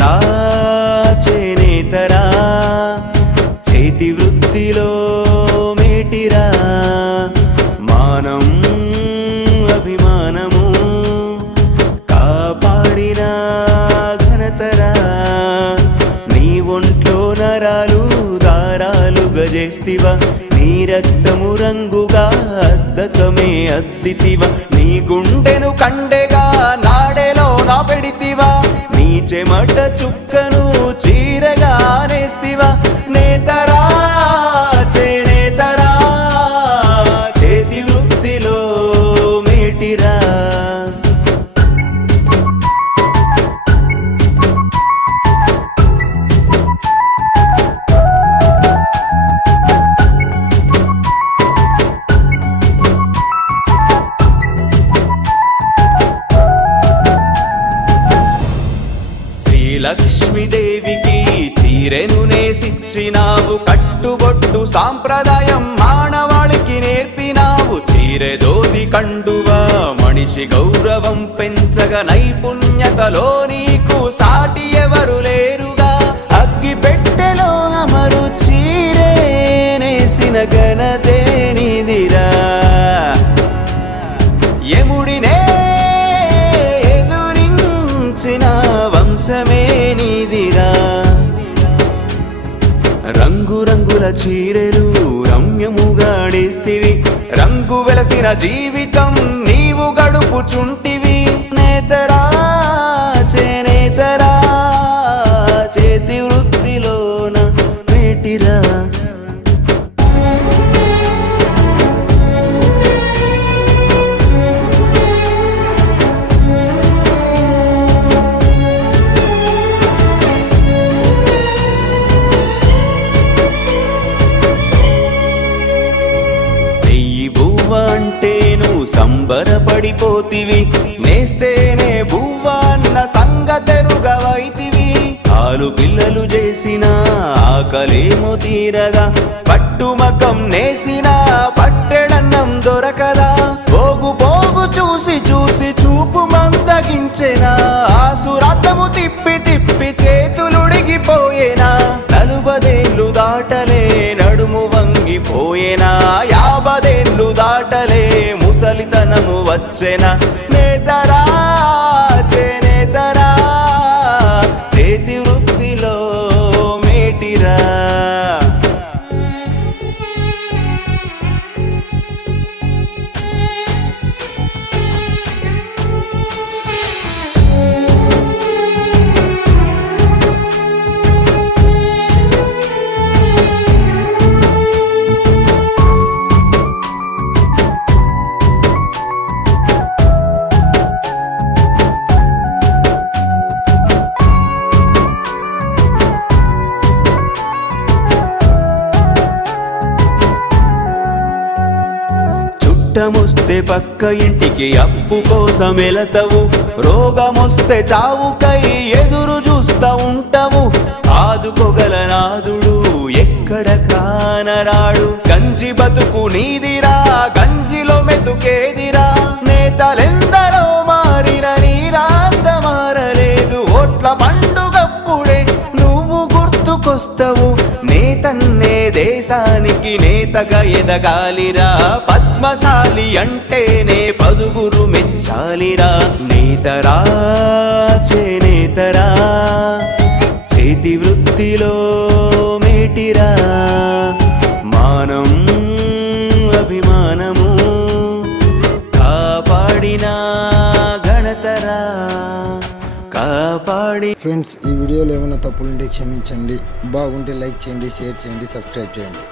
నేతరా చేనేతరా చేతి వృత్తిలో మేటిరా? మానం అభిమానము కాపాడిన ఘనతరా? నీ ఒంట్లో నరాలు దారాలు గజేస్తివా? నీ రక్తము రంగుగా అద్దకమే అద్దితివా? నీ గుండెను కండెగా that you దేవికి చీరెను నేసిచ్చినావు కట్టుబొట్టు సాంప్రదాయం మానవాళికి నేర్పినావు చీరెదోది కండువా మనిషి గౌరవం పెంచగ నైపుణ్యతలో నీకు సాటి ఎవరు లేరుగా. అగ్గి పెట్టెలో అమరు చీరే నేసిన ఘనతే నీదిరా. యముడినే ఎదురించిన వంశమే నీదిరా. చీరెలు రమ్యముగాడేస్తివి రంగు వెలసిన జీవితం నీవు గడుపుచుంటివి సంబరపడిపోతివి నేస్తేనే బువ్వ అన్న సంగతెరుగవైతివి ఆలు పిల్లలు చేసిన ఆకలేమో తీరదా. పట్టుమకం నేసిన పట్టెడన్నం దొరకదా. పోగు పోగు చూసి చూసి చూపు మందగించెనా. ఆసురాతము తిప్పి తిప్పి చేతులుడిగిపోయేనా. నలుబదేళ్ళు దాటలే నడుము వంగిపోయేనా. యాబదేళ్ళు దాటలే వచ్చెనా? నేతరా చుట్టమొస్తే పక్క ఇంటికి అప్పు కోసం వెళతావు రోగమొస్తే చావుకై ఎదురు చూస్తా ఉంటావు. ఆదుకోగల నాదుడు ఎక్కడ కానరాడు. గంజి బతుకు నీదిరా గంజిలో మెతుకేదిరా. నేతలెందరో మారిన నీరాంత మారలేదు ఓట్ల పండుగప్పుడే నువ్వు గుర్తుకొస్తావు. నేతన్నే దేశానికి నేతగా ఎదగాలిరా. పద్మశాలి అంటేనే పదుగురు మెచ్చాలిరా. నేతరా చేనేతరా చేతి వృత్తిలో మేటిరా. పాడి ఫ్రెండ్స్ ఈ వీడియోలో ఏమైనా తప్పులుంటే క్షమించండి. బాగుంటే లైక్ చేయండి షేర్ చేయండి సబ్స్క్రైబ్ చేయండి.